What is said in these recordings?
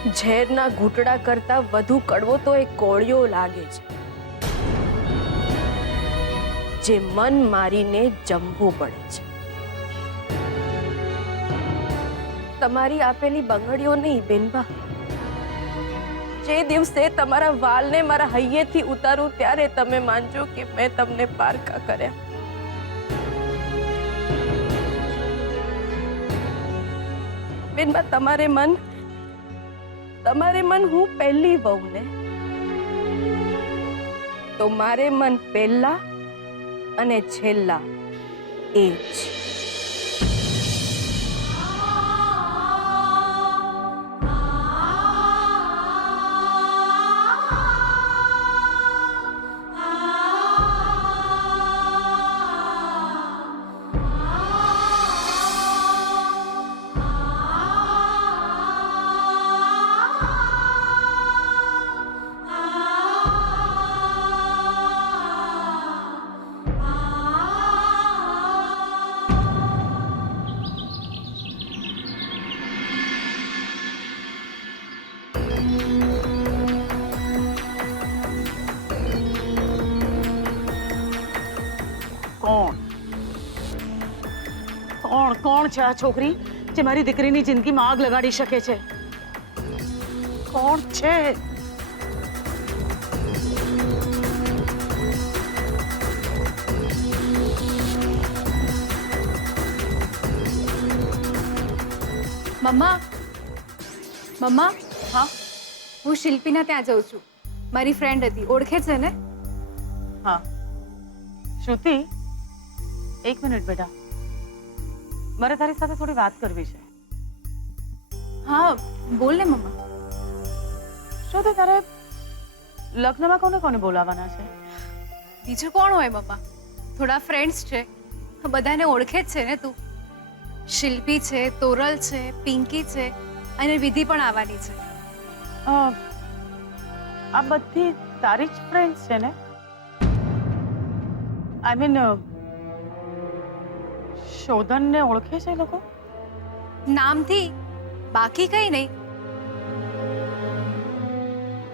ઝેરના ઘૂંટડા કરતા વધુ કડવો તો એક કોળિયો લાગે છે, જે મન મારીને જમવું પડે છે. તમારી આપેલી બંગડીઓ નહીં બેનબા. જે દિવસે તમારા વાલને મારા હૈયેથી ઉતારું ત્યારે તમે માનજો કે મેં તમને પારકા કર્યા. બેનબા, તમારે મન હું પહેલી વહુ ને, તો મારે મન પહેલા અને છેલ્લા એ જ. કોણ છે આ છોકરી જે મારી દીકરીની જિંદગીમાં આગ લગાડી શકે છે? કોણ છે? મમ્મા, મમ્મા, હા હું શિલ્પીના ત્યાં જઉં છું. મારી ફ્રેન્ડ હતી, ઓળખે છે ને? હા. શ્રુતિ, એક મિનિટ બેટા, મારે તારી સાથે થોડી વાત કરવી છે. હા, બોલ ને મમ્મા. શ્રુતિ, તારે લગ્નમાં કોને કોને બોલાવવાના છે? બીજું કોણ હોય મમ્મા? થોડા ફ્રેન્ડ્સ છે, બધાને ઓળખે જ છે ને તું. શિલ્પી છે, તોરલ છે, પિંકી છે અને વિધિ પણ આવવાની છે. આ બધી તારી જ ફ્રેન્ડ્સ છે ને? આઈ મીન શોધનને ઓળખે છે લોકો? નામથી, બાકી કઈ નહીં.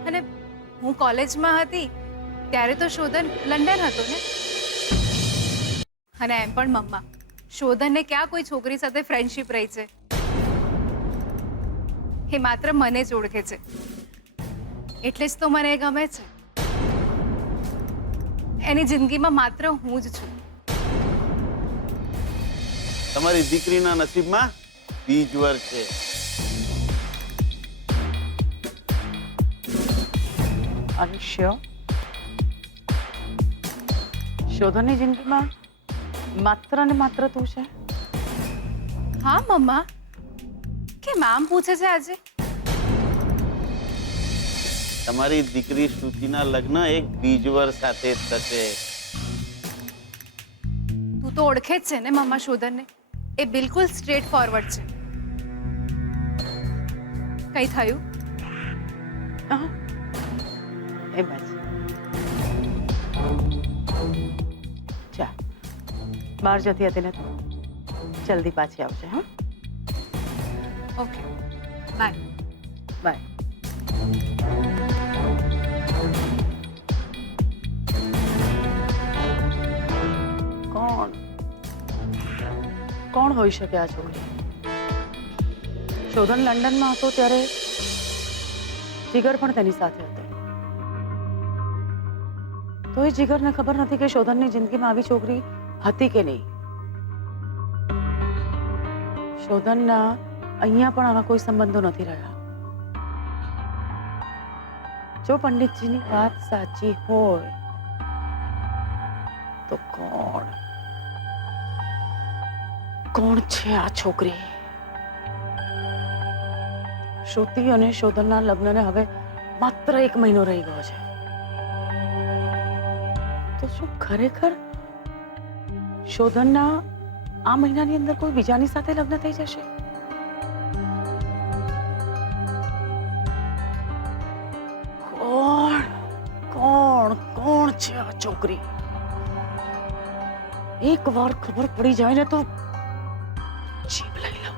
અને હું કોલેજમાં હતી ત્યારે તો શોધન લંડન હતો ને. અને એમ પણ મમ્મા, શોધનને ક્યાં કોઈ છોકરી સાથે ફ્રેન્ડશિપ રહી છે? એ માત્ર મને જ ઓળખે છે, એટલે જ તો મને એ ગમે છે. એની જિંદગીમાં માત્ર હું જ છું. તમારી દીકરીના નસીબમાં બીજવર છે. અનુષ્ય, શોધનની જિંદગીમાં માત્ર ને માત્ર તું છે? હા મમ્મા, કેમ આમ પૂછે છે આજે? તમારી દીકરી શ્રુતિના લગ્ન એક બીજવર સાથે થશે. તું તો ઓળખે જ છે ને મમ્મા શોધનને. એ બિલકુલ સ્ટ્રેટ ફોરવર્ડ છે. કઈ થયું? એમ જ. ચા, બહાર જતી હતી ને તો જલ્દી પાછી આવશે. હા, ઓકે, બાય. બાય. કોણ હોઈ શકે આ છોકરી? શોધન લંડનમાં હતો ત્યારે જીગર પણ તેની સાથે હતો. તો એ જીગરને ખબર નથી કે શોધનની જિંદગીમાં આવી છોકરી હતી કે નહીં. શોધનના અહીંયા પણ આવા કોઈ સંબંધો નથી રહ્યા. જો પંડિતજીની વાત સાચી હોય તો કોણ છે આ છોકરી? શ્રુતિ અને શોધનના લગ્નને હવે માત્ર 1 મહિનો રહી ગયો છે. તો શું ખરેખર શોધનના આ મહિનાની અંદર કોઈ બીજાની સાથે લગ્ન થઈ જશે? કોણ છે આ છોકરી? એક વાર ખબર પડી જાય ને તો જીવ લઈ લઉં.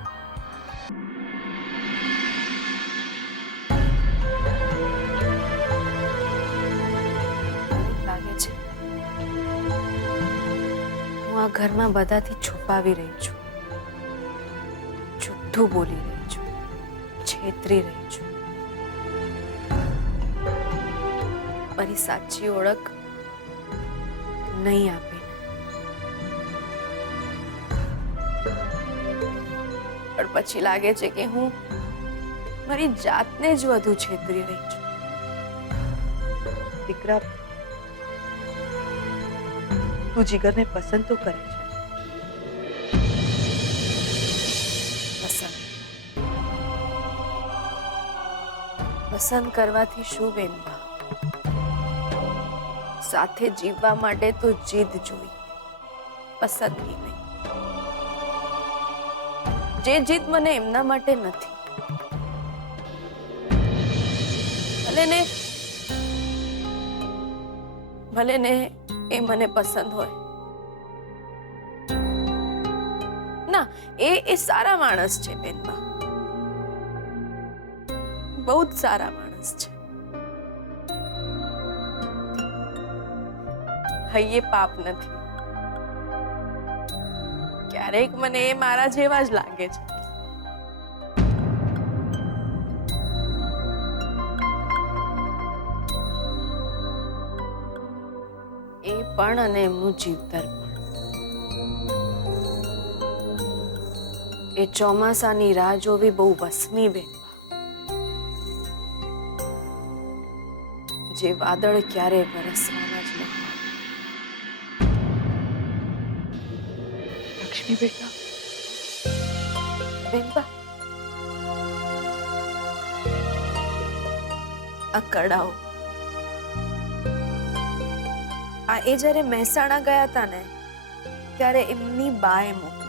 આ ઘરમાં બધાથી છુપાવી રહી છું, જુઠ્ઠું બોલી રહી છું, છેતરી રહી છું. મારી સાચી ઓળખ નહીં આપી, પણ પછી લાગે છે કે હું મારી જાતને જ વધુ છેતરી રહી છું. દીકરા, તું જીગરને પસંદ તો કરે છે, પસંદ કરવાથી શું બેનબા? સાથે જીવવા માટે તો જીદ જોઈએ, પસંદગી નહીં. જે જીદ મને એમના માટે નથી, ભલે ને એ મને પસંદ હોય. ના, એ સારા માણસ છે બેનબા, બહુ જ સારા માણસ છે. હૈયે પાપ નથી. ક્યારેક મને એ મારા જેવા જ લાગે છે. એ પણ અને એમનું જીવતર પણ. એ ચોમાસાની રાહ જોવી બહુ વસમી બેન, જે વાદળ ક્યારે વરસવાના જ નથી. લક્ષ્મી બેટા, બેનબા, આ કડાઓ એ જ્યારે મહેસાણા ગયા હતા ને, ત્યારે એમની બાએ મોકલી.